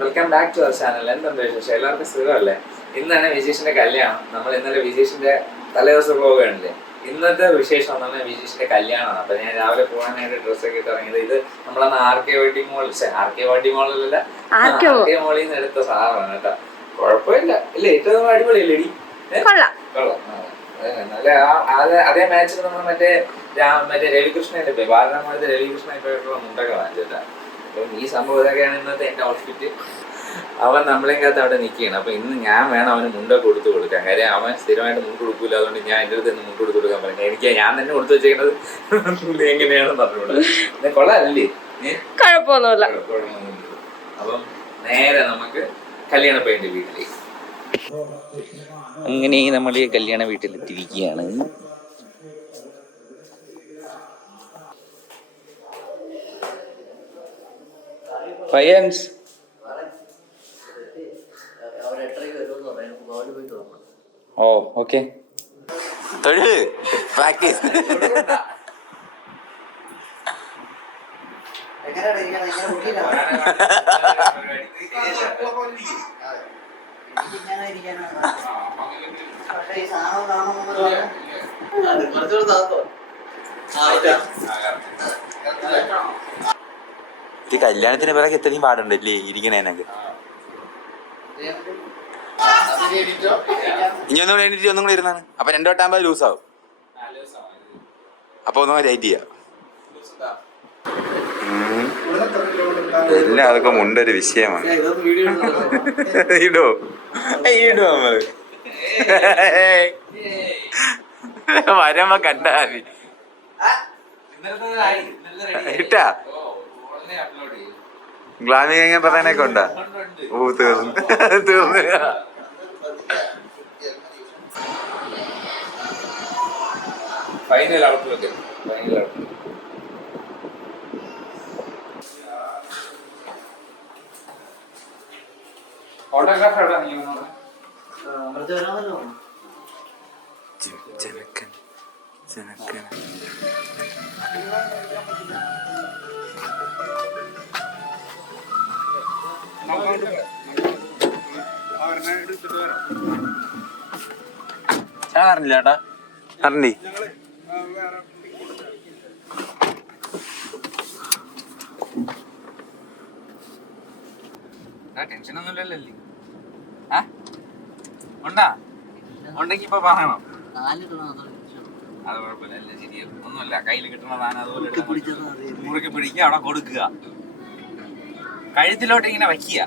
Welcome back to our channel. എന്തുണ്ട് വിശേഷം? എല്ലാവർക്കും സുഖമല്ലേ? ഇന്നാണ് വിജീഷിന്റെ കല്യാണം. നമ്മൾ ഇന്നലെ വിജീഷിന്റെ തലേദിവസം പോവുകയാണല്ലേ. ഇന്നത്തെ വിശേഷം എന്ന് പറഞ്ഞാൽ വിജീഷിന്റെ കല്യാണമാണ്. അപ്പൊ ഞാൻ രാവിലെ പോകാനായിട്ട് ഡ്രസ്സൊക്കെ ഇട്ട് ഇറങ്ങിയത്. ഇത് നമ്മളന്ന് ആർ.കെ. Wedding മോളിലല്ല, RK. മോളിൽ നിന്ന് എടുത്ത സാധനമാണ് കേട്ടോ. കുഴപ്പമില്ല, ഇല്ല ഏറ്റവും അടിപൊളിയല്ലേടി? കൊള്ളാം. അതേ മാച്ചിൽ നമ്മൾ മറ്റേ രവികൃഷ്ണന്റെ ബാലരാമത്തെ രവികൃഷ്ണനായിട്ടുള്ള മുണ്ടൊക്കെ വാങ്ങിച്ചിട്ടാ. അപ്പം ഈ സംഭവം ഇതൊക്കെയാണ് ഇന്നത്തെ എൻ്റെ ഔട്ട്ഫിറ്റ്. അവൻ നമ്മളെക്കാത്ത അവിടെ നിൽക്കുകയാണ്. അപ്പം ഇന്ന് ഞാൻ വേണം അവന് മുണ്ടൊക്കെ കൊടുത്തു കൊടുക്കാൻ. കാര്യം അവൻ സ്ഥിരമായിട്ട് മുണ്ട് കൊടുക്കില്ല. അതുകൊണ്ട് ഞാൻ എൻ്റെ അടുത്ത് നിന്ന് മുണ്ട് കൊടുത്തു കൊടുക്കാൻ പറഞ്ഞു. എനിക്ക് ഞാൻ തന്നെ കൊടുത്തു വെച്ചേക്കുന്നത് എങ്ങനെയാണെന്ന് പറഞ്ഞുകൂടാ. കൊള്ളാമല്ലേ? കുഴപ്പമൊന്നുമില്ല. അപ്പം നേരെ നമുക്ക് കല്യാണ പെണ്ണിന്റെ വീട്ടിലേക്ക്. അങ്ങനെ നമ്മൾ ഈ കല്യാണ വീട്ടിലെത്തിയിരിക്കുകയാണ്. ഫയൻസ് ഓ ഓക്കെ. പ്രാക്ടീസ്. ഈ കല്യാണത്തിന് പിറകെ എത്രയും പാടുണ്ടല്ലേ ഇരിക്കണേനൊക്കെ. ഇനി ഒന്നും എണീറ്റ് ഒന്നും കൂടെ ഇരുന്നാണ്. അപ്പൊ 2 വട്ടാകുമ്പോ ലൂസ് ആവും. അപ്പൊ ഒന്നും ടൈറ്റ് ചെയ്യാം. എല്ലാം അതൊക്കെ മുണ്ടൊരു വിഷയമാണ്. ഇടോ നമ്മള് വരുമ്പോ കണ്ടാ മതി. ഇട്ടാ ഗ്ലാമിക പറയാനൊക്കെ ഉണ്ടാ? ഓ തീർന്നു. Final outlook. ഫോട്ടോഗ്രാഫർ എവിടെ? ജനക്കൻ അറിഞ്ഞില്ല ചേട്ടാ. അറിഞ്ഞി ടെൻഷനൊന്നുമില്ലല്ലേ? ഉണ്ടാ ഉണ്ടെങ്കി ഇപ്പൊ പറയണം. അത് കുഴപ്പമില്ല, എല്ലാം ശരിയാവും. ഒന്നുമില്ല, കയ്യിൽ കിട്ടുന്ന സാധനം അതുപോലെ മുറുക്കി പിടിക്കുക, അവിടെ കൊടുക്കുക, കഴുത്തിലോട്ട് ഇങ്ങനെ വയ്ക്കുക,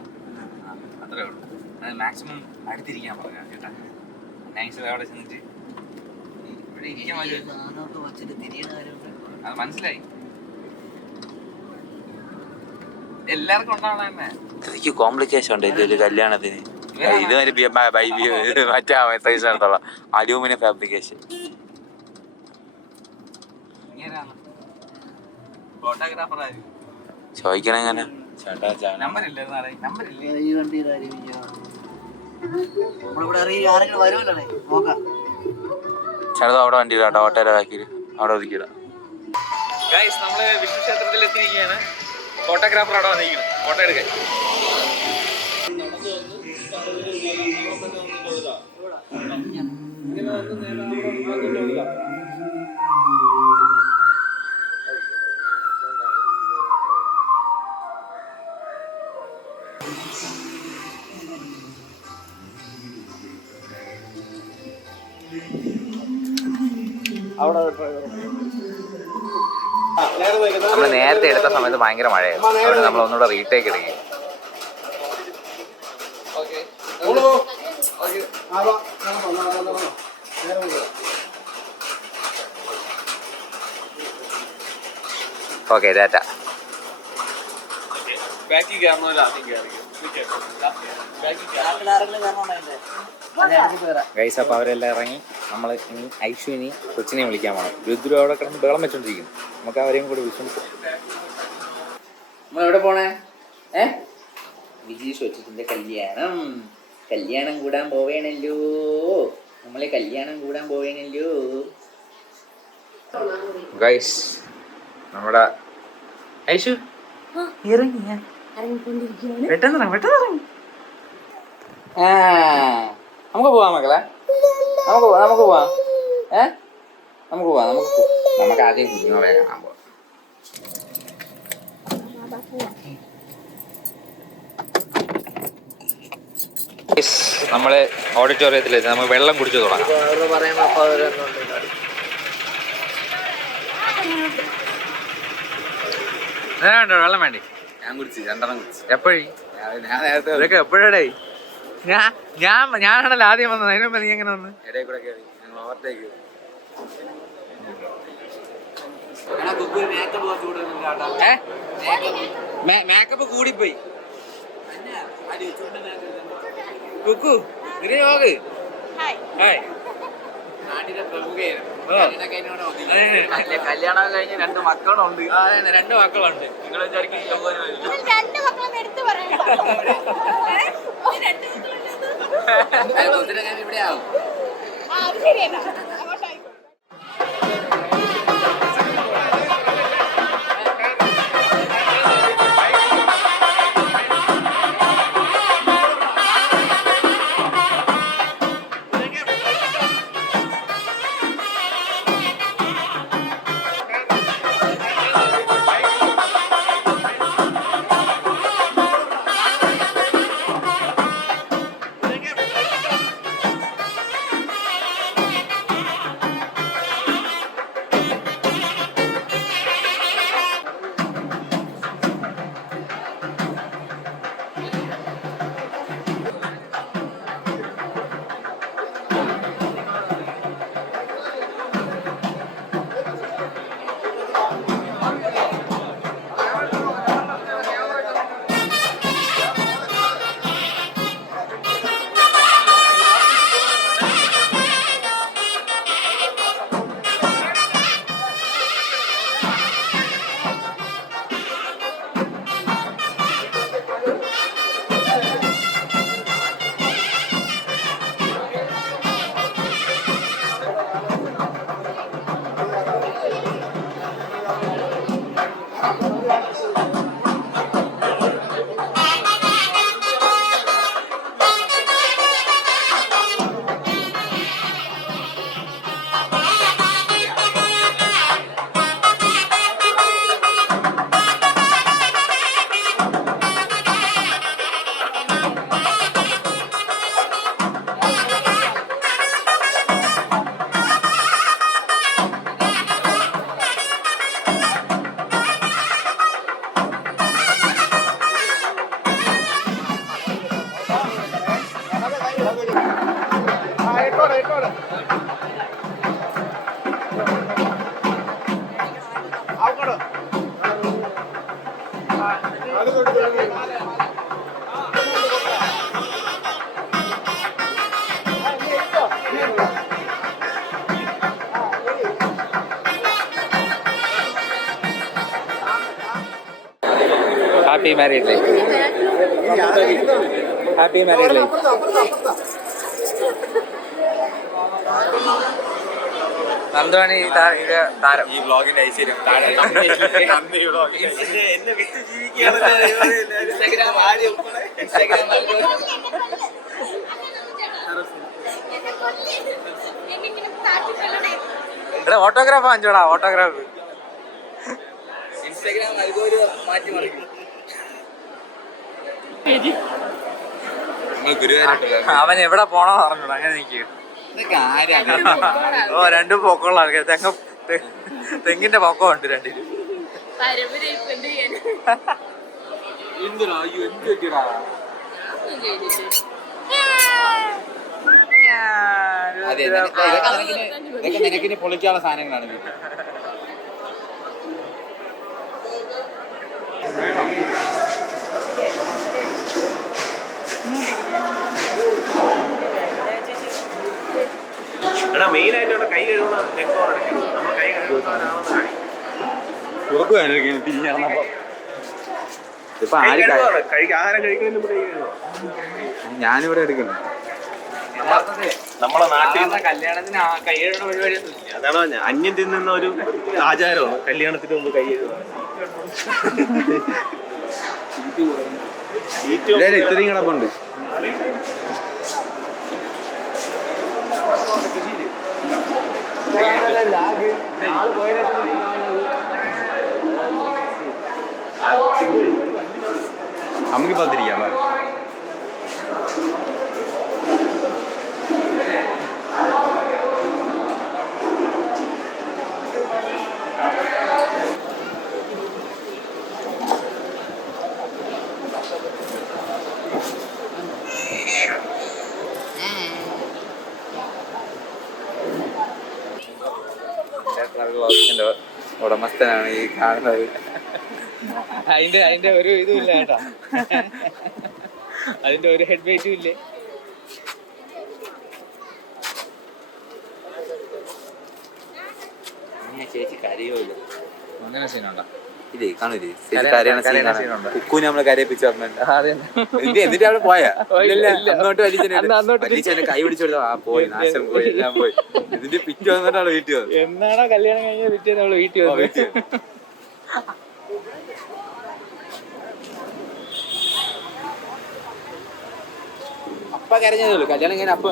അത്രേ ഉള്ളൂ. അത് മാക്സിമം അടുത്തിരിക്കാൻ പറയാം കേട്ടാ. നൈസ് അവിടെ ചെന്നിട്ട് ഇവിടെ ഇരിക്കാൻ അത് മനസ്സിലായി. എല്ലാവർക്കും ഉണ്ടാവണ തന്നെ. എനിക്ക് കോംപ്ലിക്കേഷൻ ഉണ്ട് ഇതില് കല്യാണത്തിന്. ഇതുവരെ മറ്റേ പൈസ നടത്തുള്ള അലൂമിനിയം ഫാബ്രിക്കേഷൻ. ചോദിക്കണ എങ്ങനെ? ചേട്ടാ അവിടെ വണ്ടി ഇടാട്ടോ. ഓട്ടോയിലാക്കി അവിടെ ഒതുക്കിടാം. നമ്മള് വിഷ്ണു ക്ഷേത്രത്തിൽ എത്തിയിരിക്കുകയാണ്. ഫോട്ടോഗ്രാഫർ അവിടെ വന്നിരിക്കുന്നു ഫോട്ടോ എടുക്കാൻ. നമ്മൾ നേരത്തെ എടുത്ത സമയത്ത് ഭയങ്കര മഴയായിരുന്നു. അതുകൊണ്ട് നമ്മൾ ഒന്നുകൂടെ റീടേക്ക് എടുക്കും. Okay data guys. അപ്പോൾ അവരെല്ലാം ഇറങ്ങി. നമ്മൾ ഇനി ഐശ്വനി കൊച്ചിനെ വിളിക്കാൻ പോകണം. രുദ്രു അവിടെ കിടന്ന് ബഹളം വെച്ചോണ്ടിരിക്കുന്നു. നമുക്ക് അവരെയും കൂടെ വിളിച്ചു. നമ്മൾ എവിടെ പോണേ? വിജീഷ് കൊച്ചിന്റെ കല്യാണം കൂടാൻ പോവേണല്ലോ. നമ്മളെ കല്യാണം കൂടാൻ പോവേണല്ലോ ഗൈസ്. നമ്മുടെ ഐഷു ഇറങ്ങിയ പെട്ടെന്ന് നമുക്ക് പോവാം മക്കളെ, നമുക്ക് പോവാം നമുക്ക് പോവാം നമുക്ക് ആദ്യം കുഞ്ഞുമോളെ കാണാൻ പോവാം. നമ്മള് ഓഡിറ്റോറിയത്തിലെത്തി, നമുക്ക് വെള്ളം കുടിച്ചു തുടങ്ങാം. വെള്ളം വേണ്ടി ഞാൻ കുടിച്ചു, 2 കുടിച്ചു. എപ്പോഴേ ഞാൻ നേരത്തെ ഇതൊക്കെ എപ്പോഴേ ഞാനാണല്ലോ ആദ്യം വന്നത്, അതിന് മുമ്പ് നീ എങ്ങനെ വന്ന്? ഇടയിൽ കൂടെ കയറി ഞങ്ങൾ ഓവർടേക്ക് ചെയ്തു. മേക്കപ്പ് കൂടിപ്പോയി. കുക്കു ഇതിന് നോക്ക്. ഹായ്. കല്യാണം കഴിഞ്ഞ് 2 മക്കളുണ്ട്. 2 മക്കളുണ്ട്. നിങ്ങൾ വിചാരിക്കും ഇവിടെ ആവും. Happy married life. Happy married life. നന്ദുവാണ് ഈ താരം. ഈ വ്ളോഗിന്റെ ഐശ്വര്യം എന്നെ വിറ്റ് ജീവിക്കുകയാണ്. ഓട്ടോഗ്രാഫ് വാങ്ങിച്ചോടാ, ഓട്ടോഗ്രാഫ്. ഇൻസ്റ്റാഗ്രാം അൽഗോരിതം മാറ്റി മറിക്കും. അവൻ എവിടെ പോണെന്ന് പറഞ്ഞോളൂ, അങ്ങനെ നിൽക്കും. ഓ 2 പൊക്കമുള്ള ആൾക്കാർ. തെങ്ങിന്റെ പൊക്കമുണ്ട് 2-ലും. ഇതൊക്കെ നിനക്കിനി പൊളിക്കാനുള്ള സാധനങ്ങളാണ് വീട്ടിൽ. മെയിൻ ആയിട്ട് കൈ കഴുകുന്ന നമ്മൾ കൈ ആഹാരം കഴിക്കുന്നതിന് മുമ്പ് കൈ കഴുകുക. ഞാനിവിടെ എടുക്കുന്നു. നമ്മളെ നാട്ടിൽ കല്യാണത്തിന് കൈ കഴുകുന്ന പരിപാടിയൊന്നും ഇല്ല. അതാണോ അന്യം തിന്നുന്ന ഒരു ആചാരമാണ് കല്യാണത്തിന് മുമ്പ് കൈ കഴുകുക. ഇത്രയും കിടപ്പുണ്ട്. നമുക്ക് പത്തിരിക്കാം. ഉടമസ്ഥനാണ് ഈ കാണുന്നത്. അതിന്റെ ഒരു ഇതും ഇല്ല കേട്ടോ. അതിന്റെ ഒരു ഹെഡ് വെയിറ്റും ഇല്ലേ. ചേച്ചി കരയോല്ലോ. അങ്ങനെ സീനുണ്ടോ? ഇല്ലേ കാണൂലേ കുക്കുവിനെ നമ്മളെ കരയിപ്പിച്ചു എന്നിട്ട് അവിടെ പോയാ വലിച്ചെന്നെ കൈ പിടിച്ചു കൊടുത്താ പോയി നാശം പോയി എല്ലാം പോയി. ഇതിന്റെ പിറ്റേ വന്നിട്ടാണ് വീട്ടിൽ വന്നത്. എന്നാണോ കല്യാണം കഴിഞ്ഞ പിറ്റേ നമ്മള് വീട്ടിൽ വന്നത്. അപ്പ കരഞ്ഞതേ കല്യാണം കഴിഞ്ഞ അപ്പൊ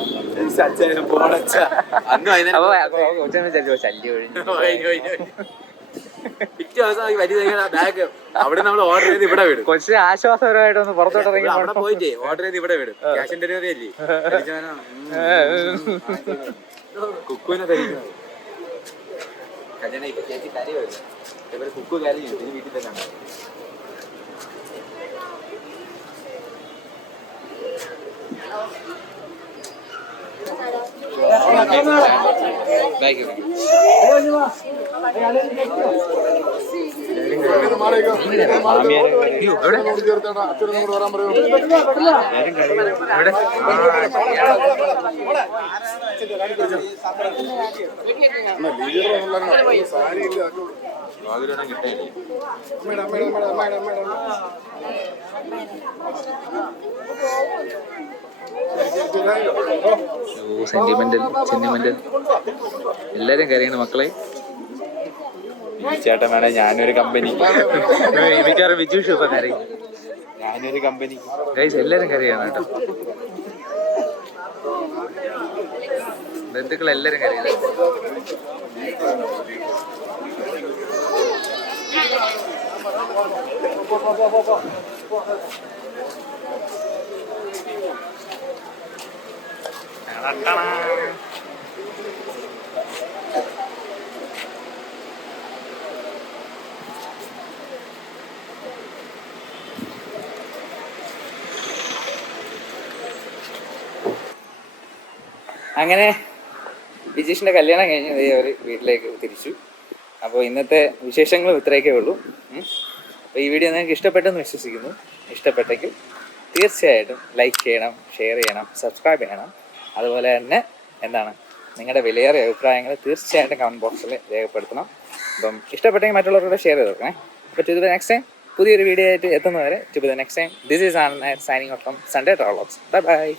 പിറ്റേ ദിവസം വരി ബാഗ് അവിടെ നമ്മൾ ഓർഡർ ചെയ്ത് ഇവിടെ വിടും. കൊച്ചു ആശ്വാസപരമായിട്ടൊന്ന് പുറത്തോട്ട് ഇറങ്ങി അവിടെ പോയിട്ടേ ഓർഡർ ചെയ്ത് ഇവിടെ വിടും. ക്യാഷ് ഓൺ ഡെലിവറി അല്ലേ. കുക്കുവിനെ കഴിക്കുന്നത് കല്യാണം ഇപ്പൊ ചേച്ചി കരയുമല്ലോ. ഇവര് കുക്കു കരയും. ഇതിന് വീട്ടിൽ തന്നെ സെന്റിമെന്റൽ എല്ലാരും കരയണ മക്കളെ. ചേട്ടൻ വേണേ ഞാനൊരു കമ്പനി മിക്കവാറും വിജു ഷൂപ്പ കരയും. ഞാനൊരു കമ്പനി ഗൈസ് എല്ലാരും കരയാണ് കേട്ടോ. ബന്ധുക്കൾ എല്ലാരും കരയാണ്. അങ്ങനെ വിജീഷിൻ്റെ കല്യാണം കഴിഞ്ഞ് അവർ വീട്ടിലേക്ക് തിരിച്ചു. അപ്പോൾ ഇന്നത്തെ വിശേഷങ്ങളും ഇത്രയൊക്കെ ഉള്ളൂ. അപ്പോൾ ഈ വീഡിയോ നിങ്ങൾക്ക് ഇഷ്ടപ്പെട്ടെന്ന് വിശ്വസിക്കുന്നു. ഇഷ്ടപ്പെട്ടെങ്കിൽ തീർച്ചയായിട്ടും ലൈക്ക് ചെയ്യണം, ഷെയർ ചെയ്യണം, സബ്സ്ക്രൈബ് ചെയ്യണം. അതുപോലെ തന്നെ നിങ്ങളുടെ വിലയേറിയ അഭിപ്രായങ്ങൾ തീർച്ചയായിട്ടും കമൻറ്റ് ബോക്സിൽ രേഖപ്പെടുത്തണം. അപ്പം ഇഷ്ടപ്പെട്ടെങ്കിൽ മറ്റുള്ളവരോട് ഷെയർ ചെയ്ത് നോക്കണേ. അപ്പോൾ ടു ദ നെക്സ്റ്റ് ടൈം പുതിയൊരു വീഡിയോ ആയിട്ട് എത്തുന്നവരെ to the next time this is Anand Nair signing out from Sunday Travelogues. Bye by.